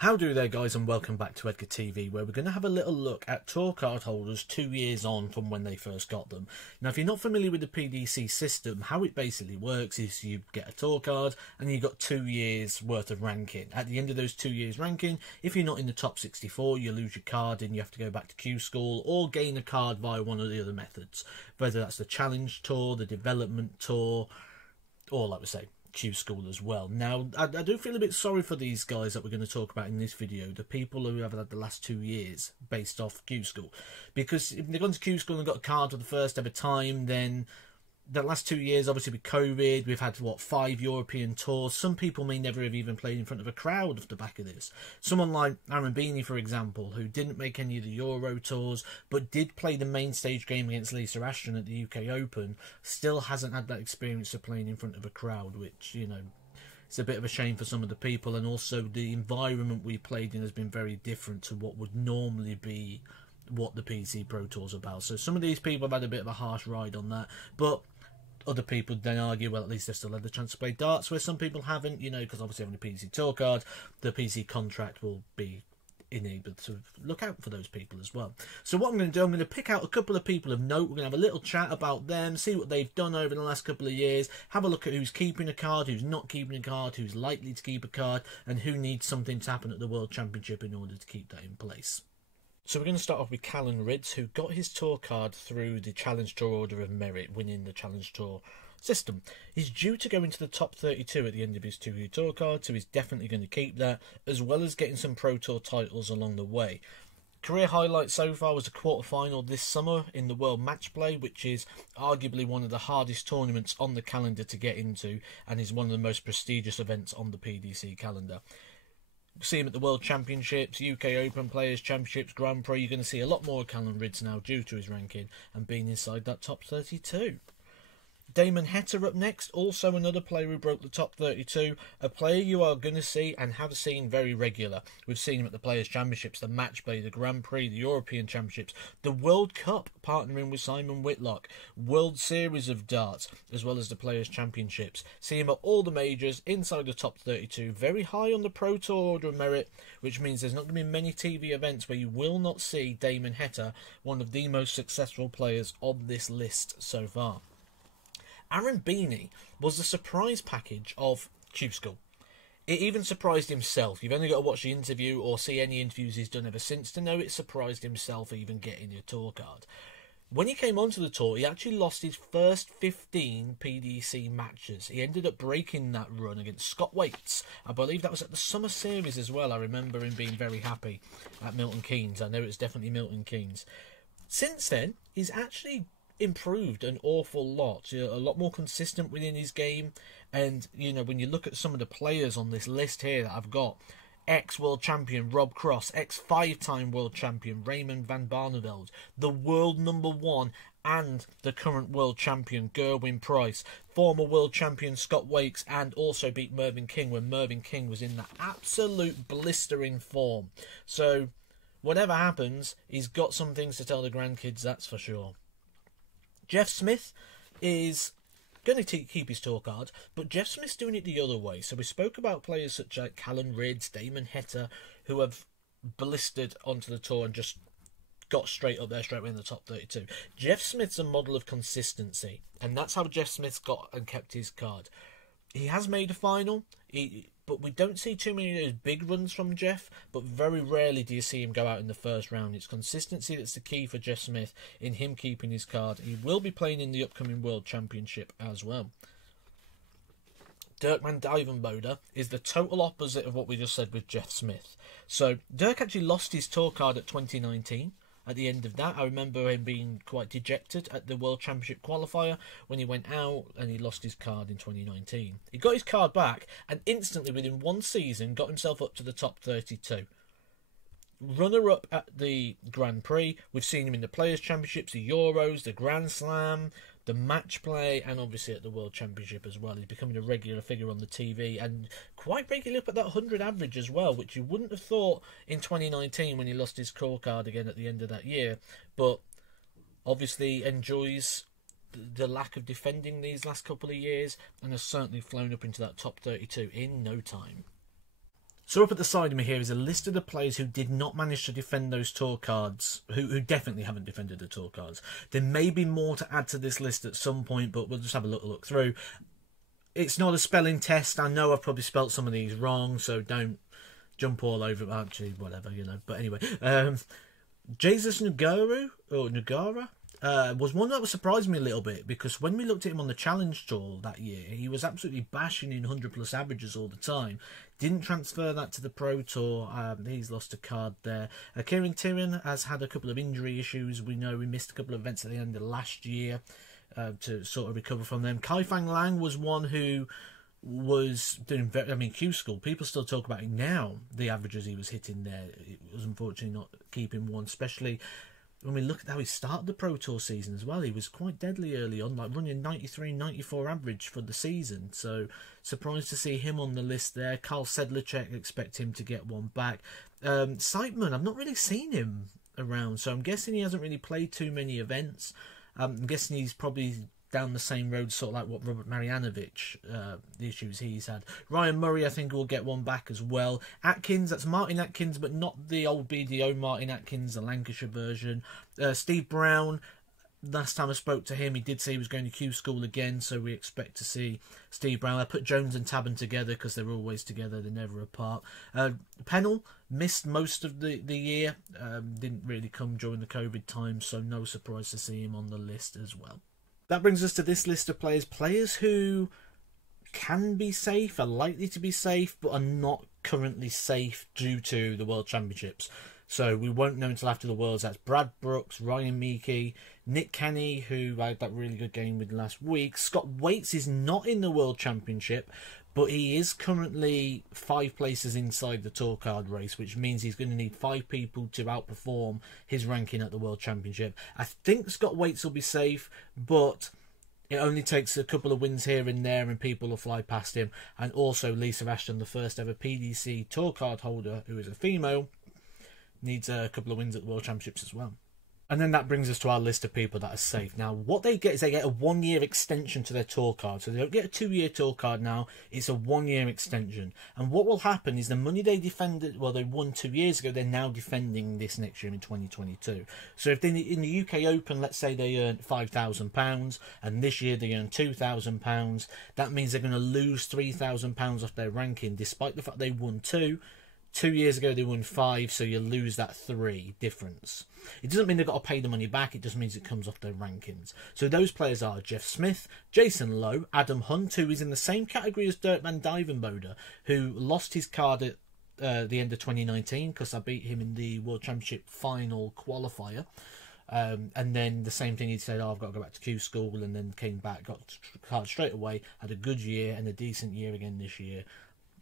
How do there, guys, and welcome back to Edgar TV, where we're going to have a little look at tour card holders 2 years on from when they first got them. Now, if you're not familiar with the PDC system, how it basically works is you get a tour card and you've got 2 years worth of ranking. At the end of those 2 years ranking, if you're not in the top 64, you lose your card and you have to go back to Q School or gain a card via one of the other methods, whether that's the Challenge Tour, the Development Tour, or, like we say, Q School as well. Now, I do feel a bit sorry for these guys that we're going to talk about in this video, the people who have had the last 2 years based off Q School, because if they've gone to Q School and got a card for the first ever time, then the last 2 years, obviously with COVID, we've had, 5 European tours. Some people may never have even played in front of a crowd off the back of this. Someone like Aaron Beanie, for example, who didn't make any of the Euro tours, but did play the main stage game against Lisa Ashton at the UK Open, still hasn't had that experience of playing in front of a crowd, which, you know, it's a bit of a shame for some of the people. And also the environment we played in has been very different to what would normally be what the PDC Pro Tour is about. So some of these people have had a bit of a harsh ride on that, but other people then argue, well, at least they've still had the chance to play darts, where some people haven't, you know, because obviously having a PDC tour card, the PDC contract will be enabled to look out for those people as well. So what I'm going to do, I'm going to pick out a couple of people of note. We're going to have a little chat about them, see what they've done over the last couple of years, have a look at who's keeping a card, who's not keeping a card, who's likely to keep a card, and who needs something to happen at the World Championship in order to keep that in place. So we're going to start off with Canon Ritz, who got his tour card through the Challenge Tour Order of Merit, winning the Challenge Tour system. He's due to go into the top 32 at the end of his 2-year tour card, so he's definitely going to keep that, as well as getting some Pro Tour titles along the way. Career highlight so far was a quarter-final this summer in the World Match Play, which is arguably one of the hardest tournaments on the calendar to get into, and is one of the most prestigious events on the PDC calendar. See him at the World Championships, UK Open Players Championships, Grand Prix. You're going to see a lot more of Canon Ritz now due to his ranking and being inside that top 32. Damon Hetter up next, also another player who broke the top 32, a player you are going to see and have seen very regular. We've seen him at the Players' Championships, the Match Play, the Grand Prix, the European Championships, the World Cup, partnering with Simon Whitlock, World Series of Darts, as well as the Players' Championships. See him at all the majors, inside the top 32, very high on the Pro Tour Order of Merit, which means there's not going to be many TV events where you will not see Damon Hetter, one of the most successful players on this list so far. Aaron Beanie was the surprise package of Q School. It even surprised himself. You've only got to watch the interview or see any interviews he's done ever since to know it surprised himself even getting a tour card. When he came onto the tour, he actually lost his first 15 PDC matches. He ended up breaking that run against Scott Waits. I believe that was at the Summer Series as well. I remember him being very happy at Milton Keynes. I know it was definitely Milton Keynes. Since then, he's actually improved an awful lot, a lot more consistent within his game. And you know, when you look at some of the players on this list here that I've got, ex-world champion Rob Cross, ex-5-time world champion Raymond van Barneveld, the world #1 and the current world champion Gerwyn Price, former world champion Scott Waits, and also beat Mervyn King when Mervyn King was in that absolute blistering form. So whatever happens, he's got some things to tell the grandkids, that's for sure. Jeff Smith is going to keep his tour card, but Jeff Smith's doing it the other way. So we spoke about players such as Canon Ritz, Damon Hetter, who have blistered onto the tour and just got straight up there, straight away in the top 32. Jeff Smith's a model of consistency, and that's how Jeff Smith's got and kept his card. He has made a final, but we don't see too many of those big runs from Jeff, but very rarely do you see him go out in the first round. It's consistency that's the key for Jeff Smith in him keeping his card. He will be playing in the upcoming World Championship as well. Dirk van Dijvenbode is the total opposite of what we just said with Jeff Smith. So Dirk actually lost his tour card at 2019. At the end of that, I remember him being quite dejected at the World Championship qualifier when he went out and he lost his card in 2019. He got his card back and instantly within one season got himself up to the top 32. Runner-up at the Grand Prix. We've seen him in the Players' Championships, the Euros, the Grand Slam, the Match Play, and obviously at the World Championship as well. He's becoming a regular figure on the TV and quite regularly up at that 100 average as well, which you wouldn't have thought in 2019 when he lost his core card again at the end of that year. But obviously enjoys the lack of defending these last couple of years and has certainly flown up into that top 32 in no time. So up at the side of me here is a list of the players who did not manage to defend those tour cards, who definitely haven't defended the tour cards. There may be more to add to this list at some point, but we'll just have a little look through. It's not a spelling test. I know I've probably spelt some of these wrong, so don't jump all over. Actually, whatever, you know. But anyway, Jesus Nagara was one that was surprising me a little bit, because when we looked at him on the Challenge Tour that year, he was absolutely bashing in 100+ averages all the time. Didn't transfer that to the Pro Tour. He's lost a card there. Kieran Tierney has had a couple of injury issues. We know he missed a couple of events at the end of last year to sort of recover from them. Kai Fang Lang was one who was doing very, I mean, Q School, people still talk about it now, the averages he was hitting there. It was unfortunately not keeping one, especially when we look at how he started the Pro Tour season as well. He was quite deadly early on, like running 93, 94 average for the season. So surprised to see him on the list there. Carl Sedlacek, expect him to get one back. Seidman, I've not really seen him around, so I'm guessing he hasn't really played too many events. I'm guessing he's probably down the same road, sort of like what Robert Marjanovic, the issues he's had. Ryan Murray, I think, will get one back as well. Atkins, that's Martin Atkins, but not the old BDO Martin Atkins, the Lancashire version. Steve Brown, last time I spoke to him, he did say he was going to Q School again, so we expect to see Steve Brown. I put Jones and Tabben together because they're always together, they're never apart. Pennell missed most of the year, didn't really come during the COVID time, so no surprise to see him on the list as well. That brings us to this list of players who can be safe, are likely to be safe, but are not currently safe due to the World Championships. So we won't know until after the Worlds. That's Brad Brooks, Ryan Meeke, Nick Kenny, who I had that really good game with last week. Scott Waits is not in the World Championship, but he is currently 5 places inside the tour card race, which means he's going to need 5 people to outperform his ranking at the World Championship. I think Scott Waits will be safe, but it only takes a couple of wins here and there and people will fly past him. And also Lisa Ashton, the first ever PDC tour card holder, who is a female, needs a couple of wins at the World Championships as well. And then that brings us to our list of people that are safe. Now, what they get is they get a 1-year extension to their tour card. So they don't get a 2-year tour card now. It's a 1-year extension. And what will happen is the money they defended, well, they won 2 years ago, they're now defending this next year in 2022. So if they, in the UK Open, let's say they earned £5,000, and this year they earn £2,000, that means they're going to lose £3,000 off their ranking, despite the fact they won 2. 2 years ago they won 5, so you lose that 3 difference. It doesn't mean they've got to pay the money back, it just means it comes off their rankings. So those players are Jeff Smith, Jason Lowe, Adam Hunt, who is in the same category as Dirk van Dijvenbode, who lost his card at the end of 2019 because I beat him in the World Championship final qualifier. And then the same thing, he said, oh, I've got to go back to Q School, and then came back, got the card straight away, had a good year and a decent year again this year.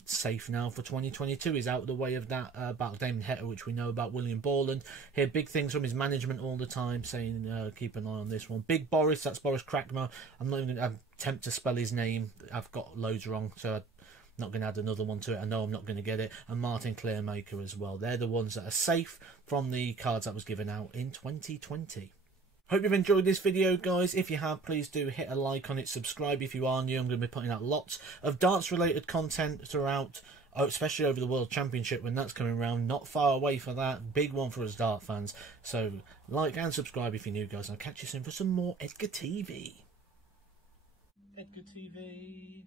Safe now for 2022. He's out of the way of that about Damon Hetter, which we know about. William Borland. Hear big things from his management all the time, saying keep an eye on this one. Big Boris, that's Boris Krakmer. I'm not even going to attempt to spell his name. I've got loads wrong, so I'm not going to add another one to it. I know I'm not going to get it. And Martin Clearmaker as well. They're the ones that are safe from the cards that was given out in 2020. Hope you've enjoyed this video, guys. If you have, please do hit a like on it, subscribe if you are new. I'm going to be putting out lots of darts related content throughout, especially over the World Championship when that's coming around. Not far away for that. Big one for us dart fans. So like and subscribe if you're new, guys. I'll catch you soon for some more Edgar TV. Edgar TV.